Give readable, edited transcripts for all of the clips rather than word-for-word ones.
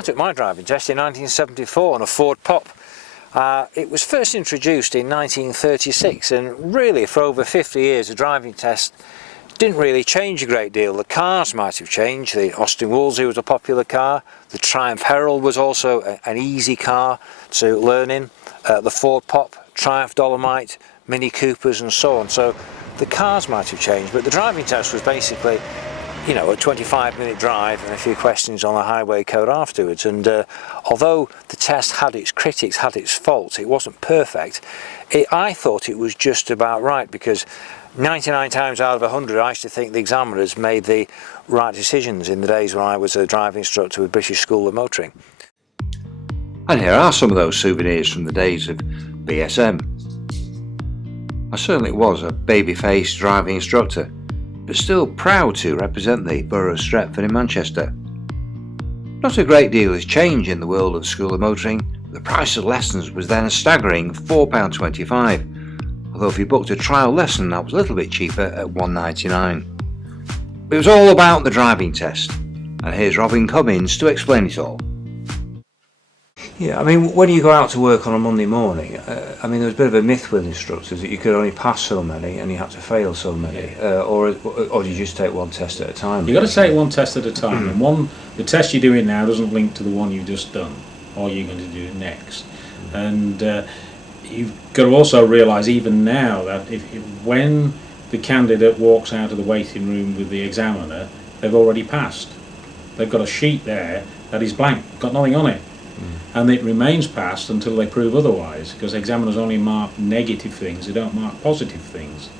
I took my driving test in 1974 on a Ford Pop. It was first introduced in 1936, and really for over 50 years the driving test didn't really change a great deal. The cars might have changed. The Austin Wolseley was a popular car. The Triumph Herald was also an easy car to learn in. The Ford Pop, Triumph Dolomite, Mini Coopers and so on. So the cars might have changed, but the driving test was basically, you know, a 25-minute drive and a few questions on the highway code afterwards. And although the test had its critics, had its faults, it wasn't perfect. I thought it was just about right, because 99 times out of 100 I used to think the examiners made the right decisions in the days when I was a driving instructor with British School of Motoring. And here are some of those souvenirs from the days of BSM. I certainly was a baby-faced driving instructor, but still proud to represent the Borough of Stretford in Manchester. Not a great deal has changed in the world of School of Motoring. The price of lessons was then a staggering £4.25, although if you booked a trial lesson that was a little bit cheaper at £1.99. It was all about the driving test, and here's Robin Cummins to explain it all. Yeah, I mean, when you go out to work on a Monday morning, I mean, there's a bit of a myth with instructors that you could only pass so many and you had to fail so many, or do you just take one test at a time? You've got to take one test at a time, and the test you're doing now doesn't link to the one you've just done, or you're going to do next. And you've got to also realise even now that when the candidate walks out of the waiting room with the examiner, they've already passed. They've got a sheet there that is blank, got nothing on it. And it remains passed until they prove otherwise, because examiners only mark negative things, they don't mark positive things.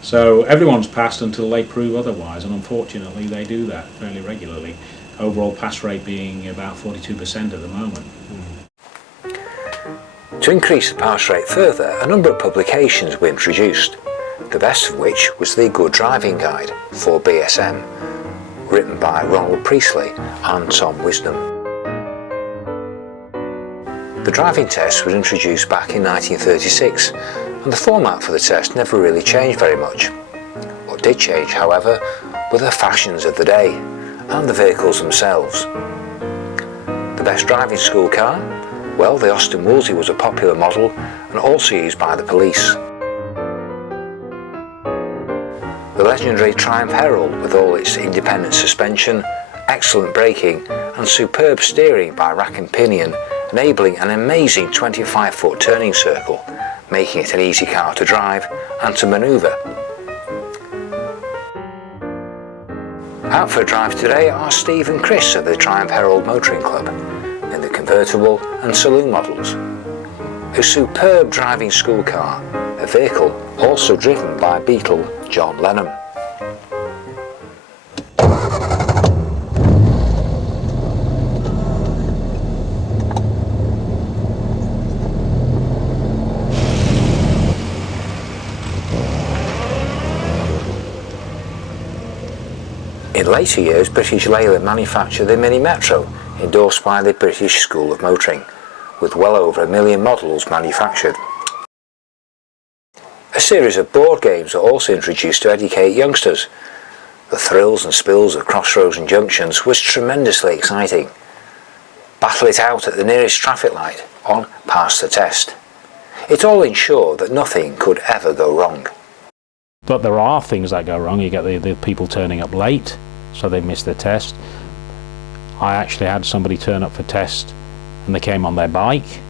So everyone's passed until they prove otherwise, and unfortunately they do that fairly regularly. Overall pass rate being about 42% at the moment. To increase the pass rate further, a number of publications were introduced, the best of which was the Good Driving Guide for BSM, written by Ronald Priestley and Tom Wisdom. The driving test was introduced back in 1936, and the format for the test never really changed very much. What did change, however, were the fashions of the day and the vehicles themselves. The best driving school car? Well, the Austin Wolseley was a popular model and also used by the police. The legendary Triumph Herald, with all its independent suspension, excellent braking and superb steering by rack and pinion, enabling an amazing 25-foot turning circle, making it an easy car to drive and to manoeuvre. Out for a drive today are Steve and Chris of the Triumph Herald Motoring Club in the convertible and saloon models. A superb driving school car, a vehicle also driven by Beatle John Lennon. In later years, British Leyland manufactured the Mini Metro, endorsed by the British School of Motoring, with well over 1 million models manufactured. A series of board games were also introduced to educate youngsters. The thrills and spills of crossroads and junctions was tremendously exciting. Battle it out at the nearest traffic light on Pass the Test. It all ensured that nothing could ever go wrong. But there are things that go wrong. You get the people turning up late, so they miss their test. I actually had somebody turn up for test and they came on their bike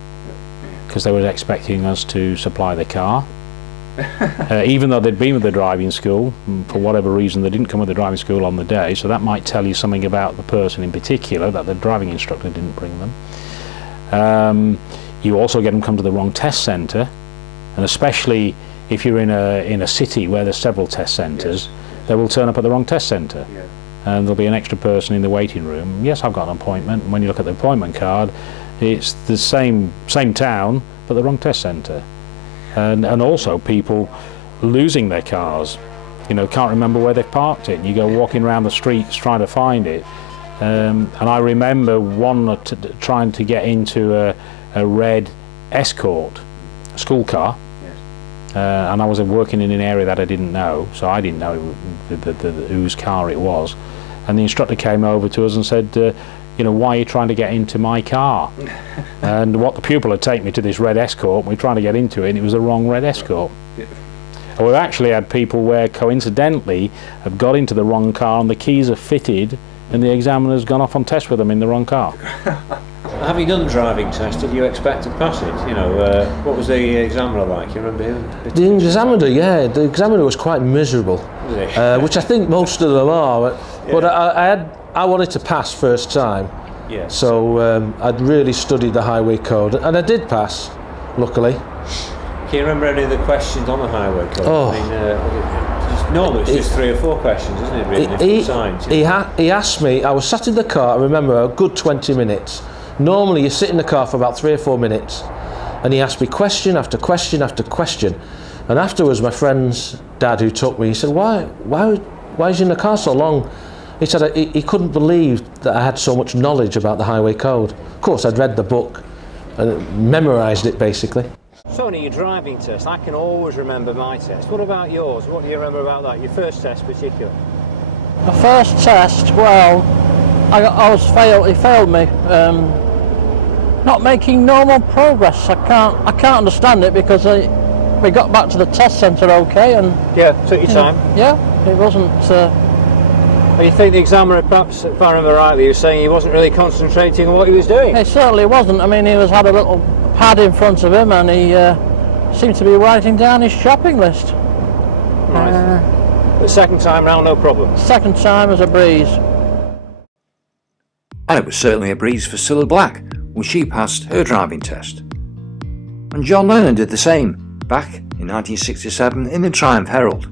because they were expecting us to supply the car. Even though they'd been with the driving school, for whatever reason they didn't come with the driving school on the day, so that might tell you something about the person in particular, that the driving instructor didn't bring them. You also get them come to the wrong test centre, and especially if you're in a city where there's several test centres, they will turn up at the wrong test centre. And there'll be an extra person in the waiting room. Yes, I've got an appointment. And when you look at the appointment card, it's the same town, but the wrong test centre. And also people losing their cars. You know, can't remember where they've parked it. You go walking around the streets trying to find it. And I remember one trying to get into a red Escort, a school car. And I was working in an area that I didn't know, so I didn't know whose car it was. And the instructor came over to us and said, you know, why are you trying to get into my car? And what the pupil had taken me to this red Escort, and we were trying to get into it, and it was the wrong red Escort. And we've actually had people where coincidentally have got into the wrong car and the keys are fitted and the examiner's gone off on test with them in the wrong car. Having done the driving test, did you expect to pass it? You know, what was the examiner like? You remember him? The examiner, yeah, the examiner was quite miserable, Was he? which I think most of them are. But I wanted to pass first time, Yes. so I'd really studied the highway code, and I did pass, luckily. Can you remember any of the questions on the highway code? Oh. I mean, normally it's just 3 or 4 questions, isn't it? Really, signs. He asked me. I was sat in the car. I remember a good 20 minutes. Normally, you sit in the car for about 3 or 4 minutes, and he asked me question after question after question. And afterwards, my friend's dad, who took me, he said, "Why is you in the car so long?" He said he couldn't believe that I had so much knowledge about the highway code. Of course, I'd read the book and memorised it basically. Tony, your driving test, I can always remember my test. What about yours? What do you remember about that? Your first test particularly? The first test, well, I was failed. He failed me. Not making normal progress. I can't understand it because we got back to the test centre okay, and Yeah, took your time. yeah, it wasn't. You think the examiner, perhaps, if I remember rightly, you were saying he wasn't really concentrating on what he was doing? It certainly wasn't. I mean, he had a little pad in front of him, and he seemed to be writing down his shopping list. Right. The second time round, no problem. Second time was a breeze. And it was certainly a breeze for Cilla Black when she passed her driving test. And John Lennon did the same back in 1967 in the Triumph Herald.